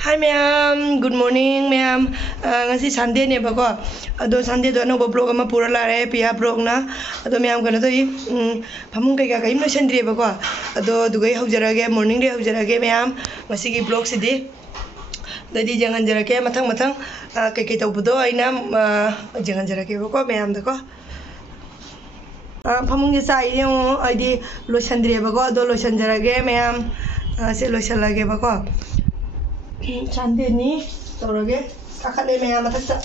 Hi ma'am, good morning ma'am. Ngasi Sunday ne ba ko. Ado Sunday do no blog ama pura la re pia blog na. Ado ma'am kana to phamung kai ka kai no sandre ba ko. Ado dugai haujarage morning de haujarage ma'am. Ngasi gi blog sidi. Dadi jangan jarake matang kai kai tawbudo aina jangan jarake ba ko ma'am da ko. Phamung gi sai ne aidi lo sandre ba ko ado lo sanjarage ma'am. Se lo salage ba ko. Sunday ni tawrage kakale ma'am matakta.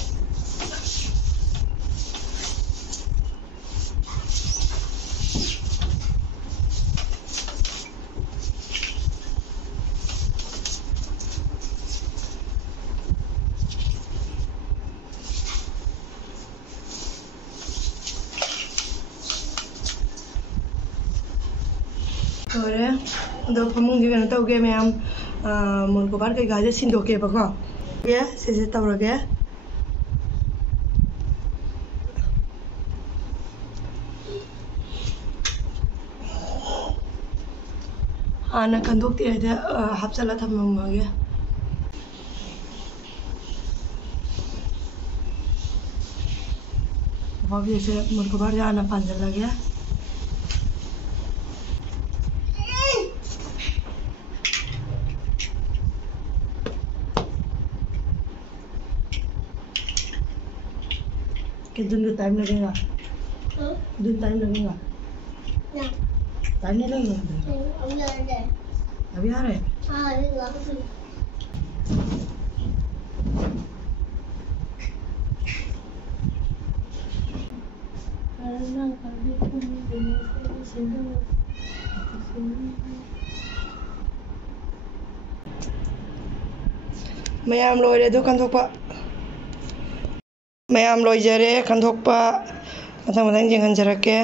Ore do phamung gi gana tawge ma'am mon ko bar kai gaje sindoke ba ko ya se tawrage ana kandok ti ada hapsala thamam ge babi se mon ko bar ana panjal lage कितना time लगेगा? कितना time लगेगा? Time नहीं लगेगा? अभी आ रहे? हाँ अभी आ रहे। मैम लोरे दो कंधोपा मैम लोजरे कंधोपा मतंग जेंगन जरके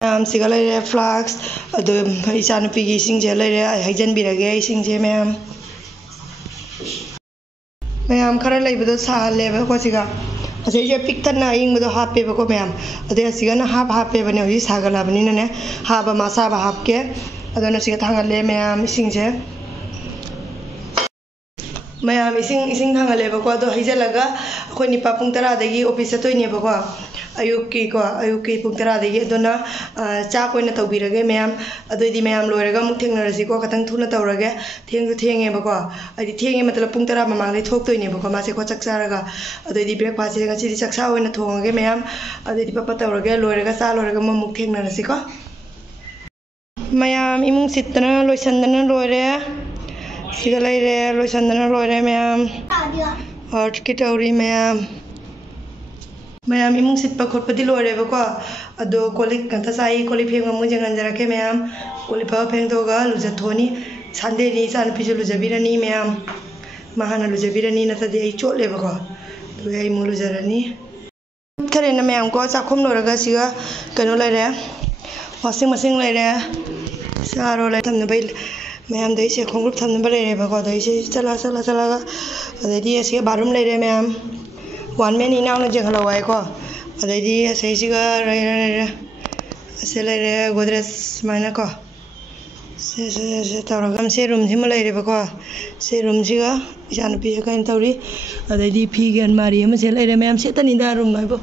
मैम सिगा लेरे फ्लाक्स अदो इसा नुपी की इसिंग जे लेरे हाइजन बिरगे इसिंग जे मैम खरा लेबदो सा लेबो को सिगा असे जे पिक्तना इंगदो हापे बको मैम अदे सिगा ना हापे बने होई सागला बनी ने हाबा मासा बा हापके अदो न सिगा थांगले मैम इसिंग जे मैम इसिंग थांगले बको अदो हाइजलगा अखोय निपा पुंग 10 दगी ऑफिस चतोयने बको अयुकी पुंग 10 दगी अदोना चा कोइना तौबिरगे मैम अदोदी मैम लोयरगा मुक थेंगनरसि को खतंग थुना तौरगे थेंगे बको अदि थेंगे मतलब पुंग 10 ममांगले थोक्तोयने बको मासे को चकसारगा अदोदी ब्रेकफास्ट से गछि चकसा होइना थोंगे मैम अदोदी पप्पा तौरगे लोयरगा चा लोयरगा मुक थेंगनरसि को मैम इमुंग सितना लोइसंदना लोयरे सिगा लेरे लोइसंदना लोयरे मैम और की तौरी मैम इमुंग सिटपा खोटपदि लोयरे बको अदो कोलिक कंता साई कोलि फेंग मु जेंगन जरके मैम कोलि फा फेंगदोगा लुजथोनी संडे नि सान पिजु लुजबिरनी मैम महाना लुजबिरनी नतदि आई चोले बको तो आई मु लुजरनी खरेना मैम को चाखोम लोरगा सिगा कनो लेरे वाशिंग मशीन लेरे सारो ले तमने बै मैम दे से खोंग्रुप थमने लेरे बको दे से चला अदि से बाथरूम लेरे मैम वन मैन इनाव न जेंगला वाई को अदि से सिगा से लेरे गोदरेज माइना को से तौरगम से रूम सिम लेरे बको से रूम सिगा इसान पि कइन तौरी अदि फी गन मारी हम से लेरे मैम से तनिदा रूम लाइबो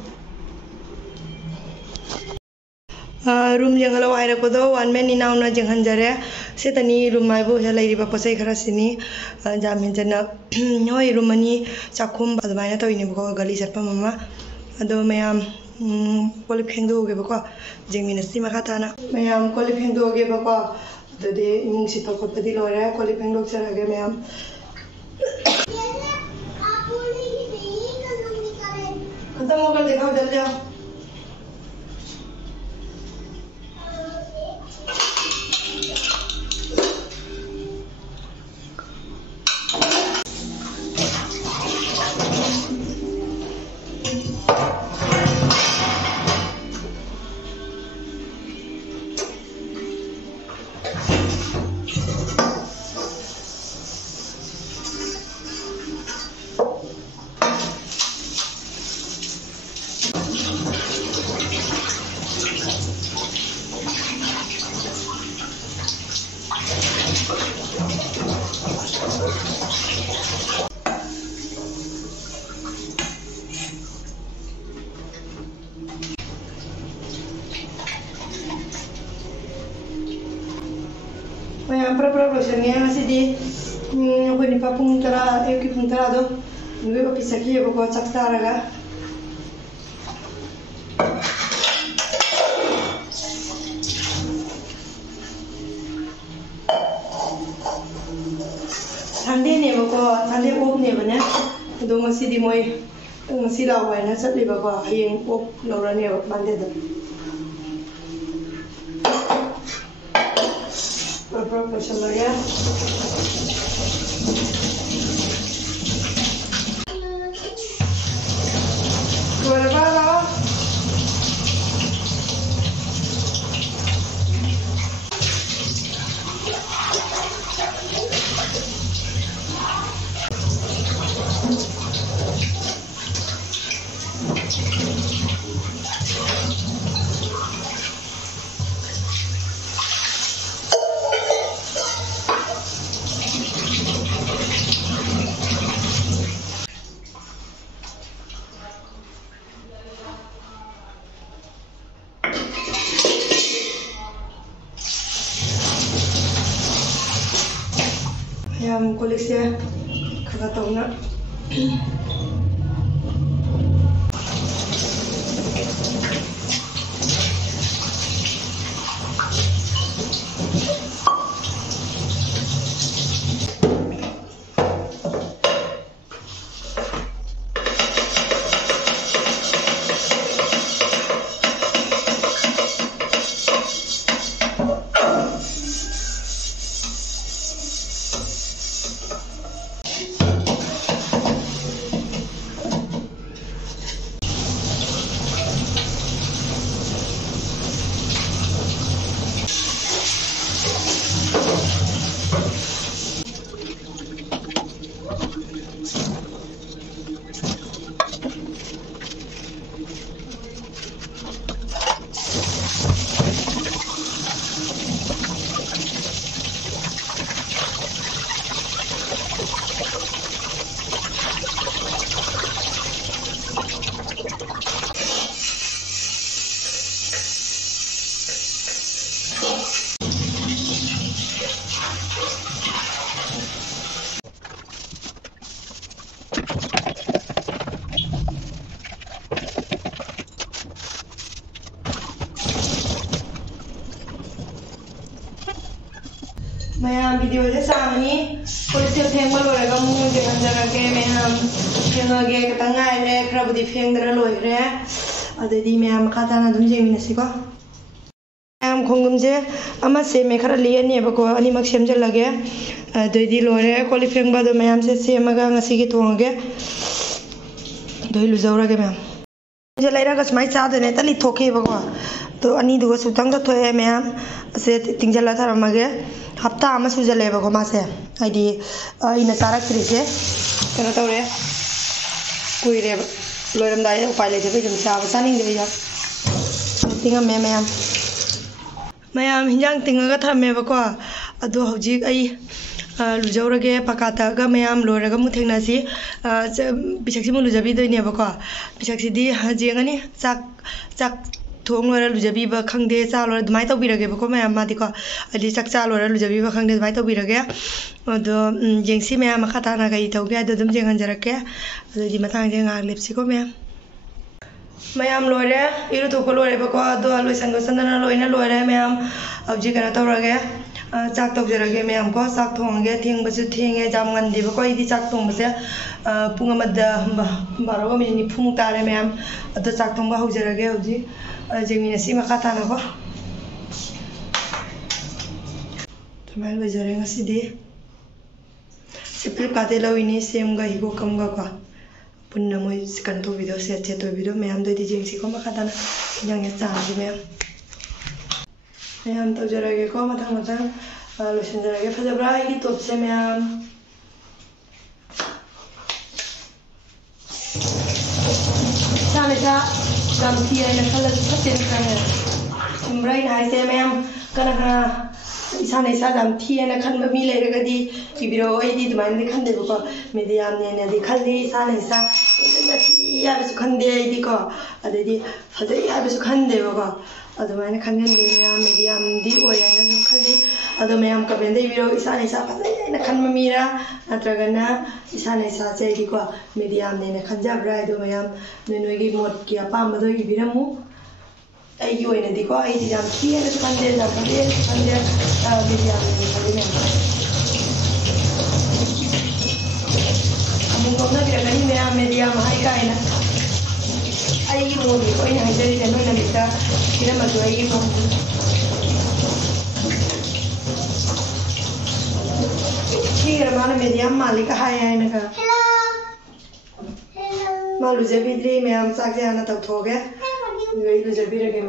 रूम जेंगला वाई रको दो वन मैन इनाव न जेंगन जरे से तनी रूम माइबो से लेरी पसै खरा सिनी जामिन जना होय रूम अनि चाखुम अदमायना तोइने बको गली चटपा ममा अदो मैम कोलि फेंगदोगे बको जेंमिनसि मखाताना मैम कोलि फेंगदोगे बको ददे इमुंग सिपा खोपदि लोरे कोलि फेंगदोग चरागे मैम खत्म हो गया दिखाओ जल्दी जाओ pung tara eu ki pung tara do nui ba pisaki ebo ko chak saraga Sunday ne ebo ko Sunday off ne bane do ngasi di moi ngasi la wai na chat liba ko hayeng off lora ne Monday do Berapa ya? Berapa? Yang koleksi kakak tahu nak. Mayam video je sang ni polisi pheng ma loi ga mu je kan jara ke mayam pheng ge ka tangai le khra budi pheng dara loi re adedi mayam ka ta na dum je min si ko mayam khongum je ama se me khara li ani ba ko ani mak sem je lage adedi loi re koli pheng ba do mayam se ma ga ngasi gi tong ge doi lu zawra ge mayam je lai ra ga smai cha de ne tali thoke ba ko to ani du su tang da thoe mayam se tingjala thara ma ge hafta ama sujale ba ko ma se aidi ina tarak tri se kana tawre kuire loiram dai upai le je jum sa ba saning de ya tinga me mayam hinjang tinga ga thame ba ko adu hojik ai lujawra ge pakata ga mayam lora ga mu thengna si bisaksi mu lujabi doi ne ba ko bisaksi di hajengani chak thong lora lujabi ba khangde cha lora dumai taw birage ba ko mayam ma di ko ali chak cha lora lujabi ba khangde dumai taw birage ado jengsi mayam ma khata na ga i taw ge ado dum jengan jarake ado di matang je ngak lepsi ko mayam lore iru to ko lore ba ko ado aloi sang sandana loina lore mayam abji kana tawrage chak tok jarage mayam ko chak thong ge thing ba su thing e jam ngan di ba ko idi chak thong ba se pung amada baro ga mi phung tare mayam ado chak thong ba ho jarage hoji jengmina si makata na ko tumal ba jare ngasi di sipil kate lo ini sem ga higo kam ga ko punna moi kan to video se che to video mayam do di jengsi ko makata na yang ya cha ji mayam to jarage ko matang lotion jarage phajabra idi top se mayam sa gam thia na khala saten kan simrai na se mayam kana isa na isa gam thia na khan ba mi le ga di ibiro ai di duman di khan de ko medium ne di khalli isa na isa ya bisu khan de ai di ko ade di phajai ya bisu khan de ko ꯑꯗꯨꯃꯥꯏꯅ ꯈꯟꯒꯟꯗꯦ ꯃꯌꯥꯝ ꯃꯦꯗꯤꯌꯝꯗꯤ ꯑꯣꯏ ꯍꯥꯏꯅ ꯑꯗꯨꯝ ꯈꯜꯂꯤ ꯑꯗꯣ ꯃꯌꯥꯝ command ꯏꯕꯤꯔꯣ ꯏꯁꯥꯅ ꯏꯁꯥ ꯐꯖꯩ ꯍꯥꯏꯅ ꯈꯟꯕ ꯃꯤꯔꯥ ꯅꯠꯇ꯭ꯔꯒꯅ ꯏꯁꯥꯅ ꯏꯁꯥꯁꯦ ꯑꯩꯗꯤꯀꯣ ꯃꯦꯗꯤꯌꯝꯅꯦꯅ ꯈꯟꯖꯕ꯭ꯔꯥ ꯍꯥꯏꯗꯣ ꯃꯌꯥꯝ ꯅꯣꯏꯒꯤ ꯃꯣꯠꯀꯤ ꯑꯄꯥꯝꯕꯗꯣ ꯏꯕꯤꯔꯝꯃꯨ ꯑꯩꯒꯤ ꯑꯣꯏꯅꯗꯤꯀꯣ ꯑꯩꯗꯤ ꯌꯥꯝ ꯊꯤꯅꯁꯨ ꯈꯟꯗꯦ ꯌꯥꯝ ꯐꯖꯩꯅꯁꯨ ꯈꯟꯗꯦ ꯃꯦꯗꯤꯌꯝꯅꯦꯅ ꯈꯜꯂꯤ ꯃꯌꯥꯝ ꯑꯃꯨꯛ ꯅꯣꯛꯅꯕꯤꯔꯛꯀꯅꯤ ꯃꯌꯥꯝ ꯃꯦꯗꯤꯌꯝ ꯍꯥꯏ ꯀꯥꯏꯅ ꯑꯩꯒꯤ ꯃꯣꯠꯅꯤ ꯑꯩꯅ ꯍꯥꯏꯖꯔꯤꯁꯦ ꯅꯣꯏꯅ ꯃꯤꯠꯇ ꯄꯤꯔꯝꯃꯁꯨ ꯑꯩꯒꯤ ꯃꯣꯠꯅꯤ ꯊꯤꯈ꯭ꯔ ꯃꯥꯅ ꯃꯦꯗꯤꯌꯝ ꯃꯥꯜꯂꯤꯒ ꯍꯥꯏ ꯍꯥꯏꯅꯒ ꯃꯥ ꯂꯨꯖꯕꯤꯗ꯭ꯔꯤ ꯃꯌꯥꯝ ꯆꯥꯛꯁꯦ ꯍꯥꯟꯅ ꯇꯧꯊꯣꯛꯑꯒꯦ ꯑꯗꯨꯒ ꯑꯩ ꯂꯨꯖꯕꯤꯔꯒꯦ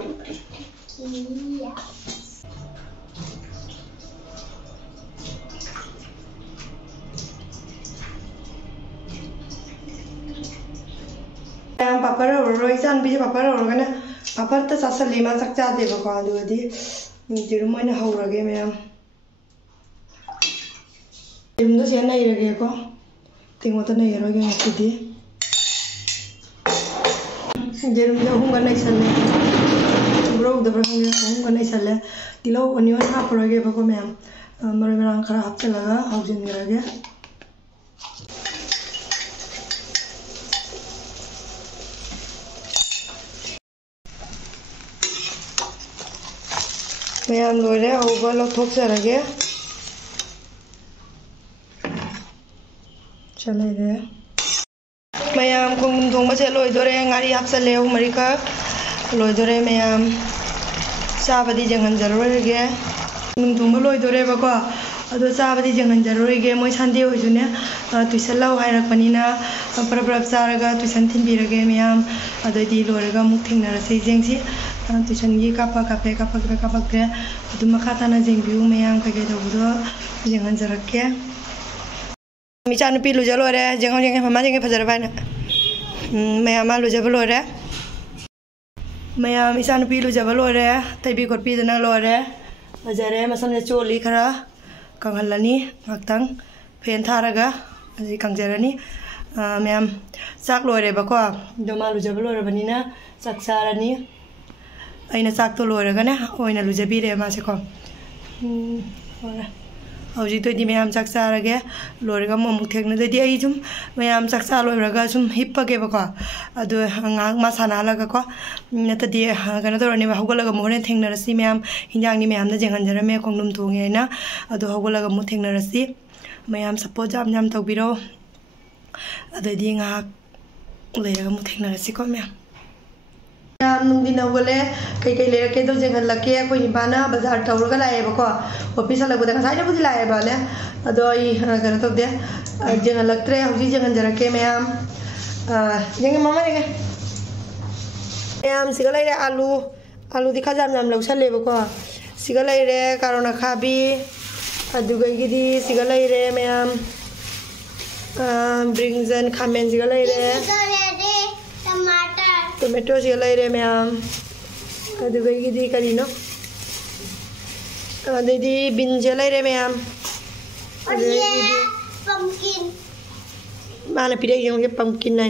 meyam papar horo isan bi papar horo kana papar ta sasali ma sak cha de ba ko aduadi jirum moina haurage meyam jirum do se nai rage ko tingota nai rage ngati jirum do hum ganai salle bro da bro hum ganai salle tilo onion ha porage ba ko meyam mari marang khara hapchalaga haujin rage meyam loire hauba lothoksarage chalaire meyam khongum thongba se loidore ngari hapsale marika loidore meyam sabadi jangan jarorege khongum thongba loidore ba ko ado sabadi jangan jarorege moi sande hoisune tuition lau hairakpanina parap saraga tuition thinbirage meyam adodi loiraga muk thingnarase jengsi tuition gi kapakre adum makhatana jengbiu meyam kage dobudo jangan jarake micha nupi lujalore jengong jeng mama jeng fajarabana meyam lujabalore meyam isa nupi lujabalore taibi korpi dana lore bajare masamne choli khara kanghalani ngaktang fen tharaga ai kangjarani meyam sak lore bako doma lujabalore banina sak sarani aina sak to loiraga na oina lujabire ma se ko ora hauji to di meyam sak sarage loiraga mo muk thekna de di ai jum meyam sak sa loiraga sum hippage ba ko adu ngang ma sana laga ko nata di gana to rani ba hogolaga mo ne thengna rasi meyam hinjang ni meyam na jengan jarame kongnum thonge na adu hogolaga mo thengna rasi meyam support jam jam tawbiro adu di nga leiraga mo thengna rasi ko meyam nungdin hawale kai leirake do jengan lake koi ni bana bazar tawrga lae ba ko office la buda sai na budi lae ba le ado ai gana to de jengan laktre hauji jengan jarake meyam jengan mama jengan meyam sigala ire alu di khajam jam lausale ba ko sigala ire karona khabi aduga gidi sigala ire meyam brinjan khamen sigala ire tomato sigala ire meyam aduga gidi karino adedi bin sigala ire meyam pumpkin mana pide yang pumpkin na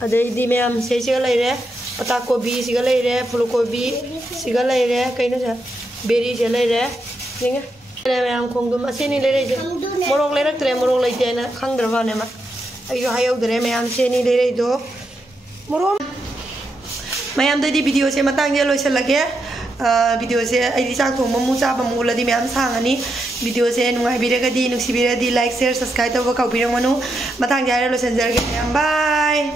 adedi meyam sei sigala ire pata kobi sigala ire full kobi sigala ire kaino sa berry sigala ire ninga meyam khongdum aseni lere morok lerak tre morok leite na khangdraba ne ma ayo hayo dre meyam seni lere do morok meyam dadi video se matang je loisalage video se ai sak thong mu cha ba mu ladi meyam sangani video se nungai biragadi nuksibiradi like share subscribe to ka birang manu matang jare loisalge meyam bye